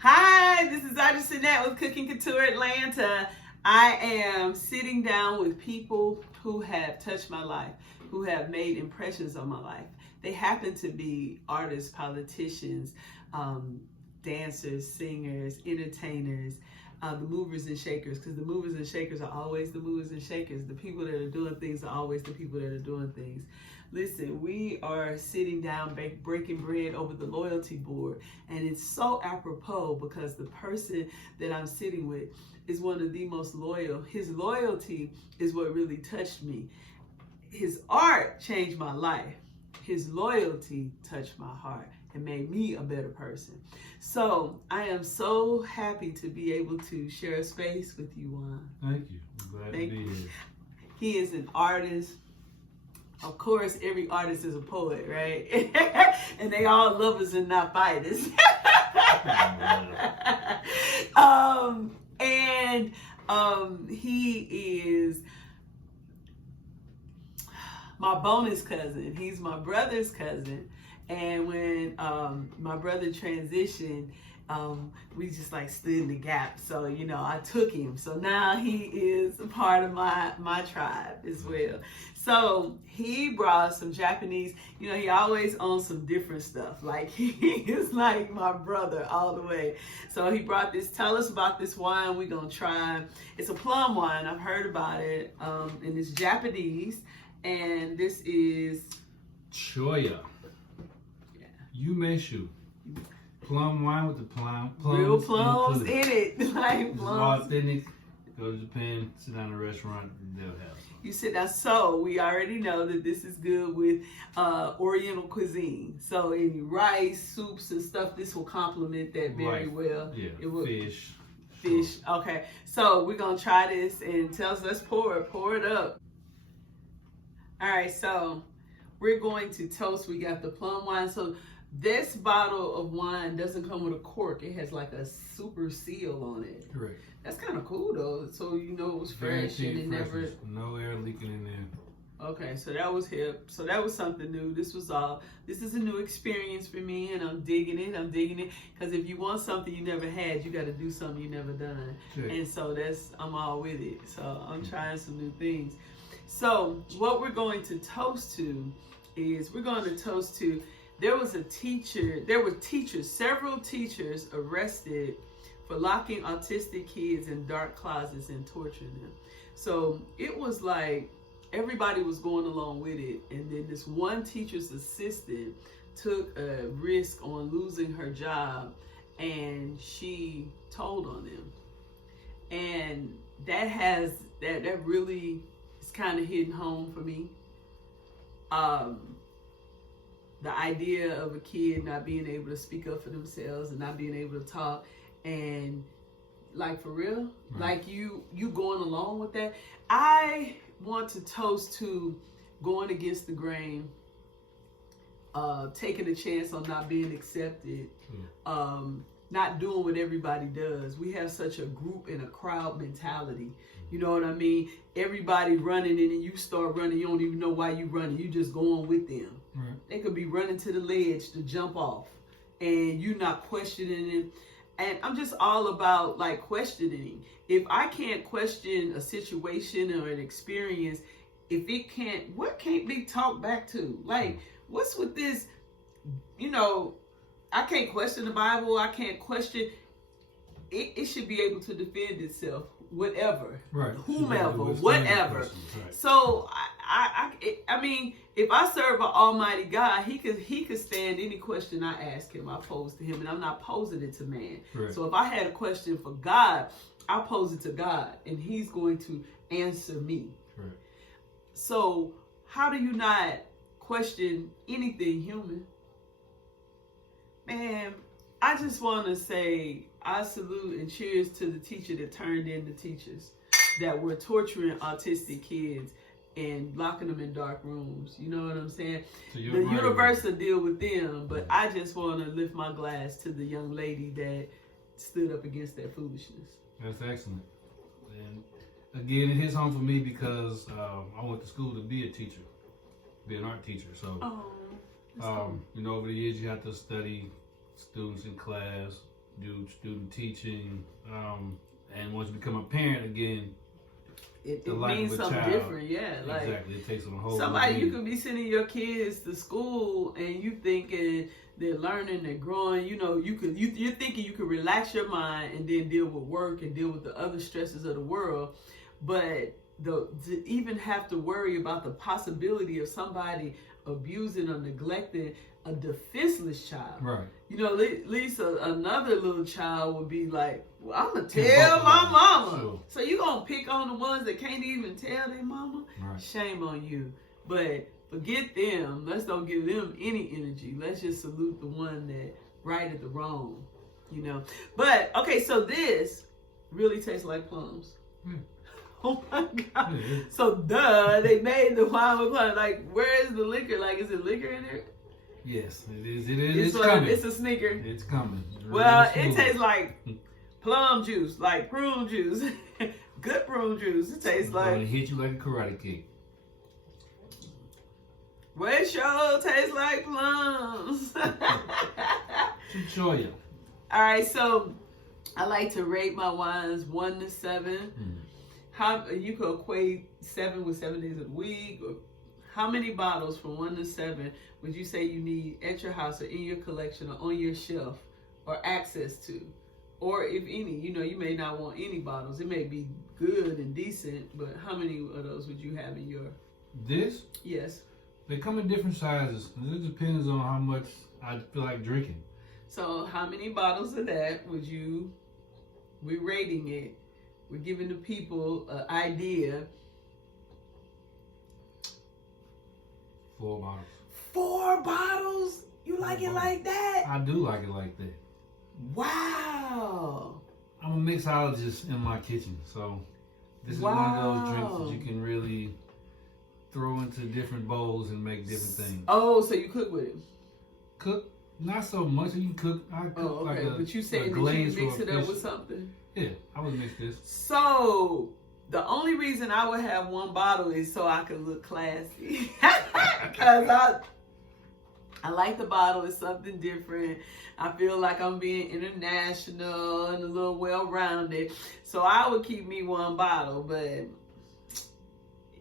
Hi, this is Artist Annette with Cooking Couture Atlanta. I am sitting down with people who have touched my life, who have made impressions on my life. They happen to be artists, politicians, dancers, singers, entertainers, the movers and shakers, because the movers and shakers are always the movers and shakers. The people that are doing things are always the people that are doing things. Listen, we are sitting down breaking bread over the loyalty board, and it's so apropos because the person that I'm sitting with is one of the most loyal. His loyalty is what really touched me. His art changed my life. His loyalty touched my heart and made me a better person. So I am so happy to be able to share a space with you, Juan. Thank you. I'm glad to be here. He is an artist. Of course, every artist is a poet, right? And they all lovers and not fighters. He is my bonus cousin. He's my brother's cousin. And when my brother transitioned, we just like stood in the gap. So, I took him. So now he is a part of my tribe as well. So he brought some Japanese, he always owns some different stuff. Like he is like my brother all the way. So he brought this, tell us about this wine we're going to try. It's a plum wine. I've heard about it. And it's Japanese. And this is Choya. Yeah. Umeshu. Plum wine with the plums. Real plums in it. Like It's plums. authentic. Go to Japan, sit down in a restaurant, they'll have some. You sit down. So we already know that this is good with Oriental cuisine. So any rice, soups, and stuff, this will complement that very well. Yeah, It will, fish. fish. Okay. So we're gonna try this and tell us. Let's pour it up. All right. So we're going to toast. We got the plum wine. So this bottle of wine doesn't come with a cork. It has like a super seal on it. Correct. That's kind of cool though. So it was fresh and it never. No air leaking in there. Okay, so that was hip. So that was something new. This is a new experience for me, and I'm digging it. Because if you want something you never had, you got to do something you never done. Sure. And so I'm all with it. So I'm trying some new things. So what we're going to toast to is there were several teachers arrested for locking autistic kids in dark closets and torturing them. So it was like everybody was going along with it. And then this one teacher's assistant took a risk on losing her job, and she told on them. And that really is kind of hitting home for me. The idea of a kid not being able to speak up for themselves and not being able to talk, and like for real, right. like you going along with that. I want to toast to going against the grain, taking a chance on not being accepted, not doing what everybody does. We have such a group and a crowd mentality. You know what I mean? Everybody running, and then you start running. You don't even know why you running. You just going with them. Right. They could be running to the ledge to jump off, and you not questioning it. And I'm just all about like questioning. If I can't question a situation or an experience, what can't be talked back to? Like, what's with this? I can't question the Bible. I can't question. It should be able to defend itself, whatever, right. whomever, whatever. Right. So I mean, if I serve an Almighty God, He could stand any question I ask Him. I pose to Him, and I'm not posing it to man. Right. So if I had a question for God, I pose it to God, and He's going to answer me. Right. So how do you not question anything human? Man, I just want to say I salute and cheers to the teacher that turned in the teachers that were torturing autistic kids and locking them in dark rooms. You know what I'm saying? So the universe will deal with them, but I just want to lift my glass to the young lady that stood up against that foolishness. That's excellent. And again, it hits home for me because I went to school to be a teacher, be an art teacher. So, Cool. over the years, you have to study students in class, do student teaching, and once you become a parent again, It the life means of a something child, different, yeah. Like exactly, it takes on a whole. somebody new you meaning. could be sending your kids to school and you thinking they're learning, they're growing. You know, you're thinking you could relax your mind and then deal with work and deal with the other stresses of the world, but to even have to worry about the possibility of somebody abusing or neglecting a defenseless child. Right. You know, at least another little child would be like, well, I'm going to Can't tell talk my about it. mama. Sure. So you going to pick on the ones that can't even tell their mama? Right. Shame on you. But forget them. Let's don't give them any energy. Let's just salute the one that righted the wrong, you know. But, okay, so this really tastes like plums. Oh my God. Yeah. So, they made the wine with plum. Like, where is the liquor? Like, is it liquor in there? Yes, it is. It's It's coming. It's a sneaker. It's coming. Well, Real it smooth. tastes like plum juice, like prune juice. Good prune juice. It tastes It's gonna like. hit you like a karate kick. Well, it sure tastes like plums. Show you. All right, so I like to rate my wines 1 to 7. Mm. How you could equate 7 with 7 days of the week? Or how many bottles from 1 to 7 would you say you need at your house or in your collection or on your shelf or access to? Or if any, you know, you may not want any bottles. It may be good and decent, but how many of those would you have in your? This, Yes. they come in different sizes. It depends on how much I feel like drinking. So how many bottles of that would you? We're rating it. We're giving the people an idea. 4 bottles. 4 bottles? You like it like that? I do like it like that. Wow. I'm a mixologist in my kitchen, so this is one of those drinks that you can really throw into different bowls and make different things. Oh, so you cook with it? Cook, not so much. You cook. I cook Oh, okay. like But you a saying that you glaze mix or a it up fish. with something? Yeah, I would mix this. So the only reason I would have 1 bottle is so I could look classy. Because I like the bottle. It's something different. I feel like I'm being international and a little well-rounded. So I would keep me 1 bottle. But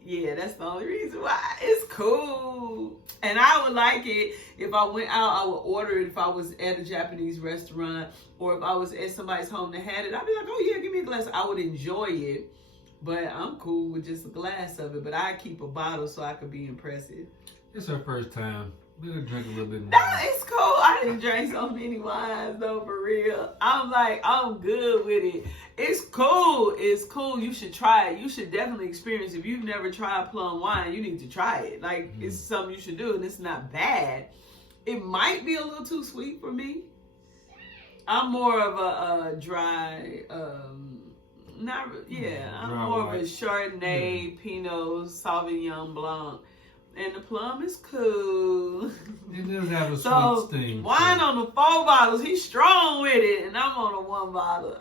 yeah, that's the only reason why. It's cool. And I would like it if I went out, I would order it if I was at a Japanese restaurant or if I was at somebody's home that had it. I'd be like, oh yeah, give me a glass. I would enjoy it. But I'm cool with just a glass of it. But I keep a bottle so I could be impressive. It's her first time. Let her drink a little bit more. No, it's cool. I didn't drink so many wines though, for real. I'm good with it. It's cool. It's cool. You should try it. You should definitely experience it. If you've never tried plum wine, you need to try it. Like, it's something you should do, and it's not bad. It might be a little too sweet for me. I'm more of a dry, I'm more of a Chardonnay, Pinot, Sauvignon Blanc. And the plum is cool. It does have a So, sweet sting. wine on the 4 bottles. He's strong with it. And I'm on a 1 bottle.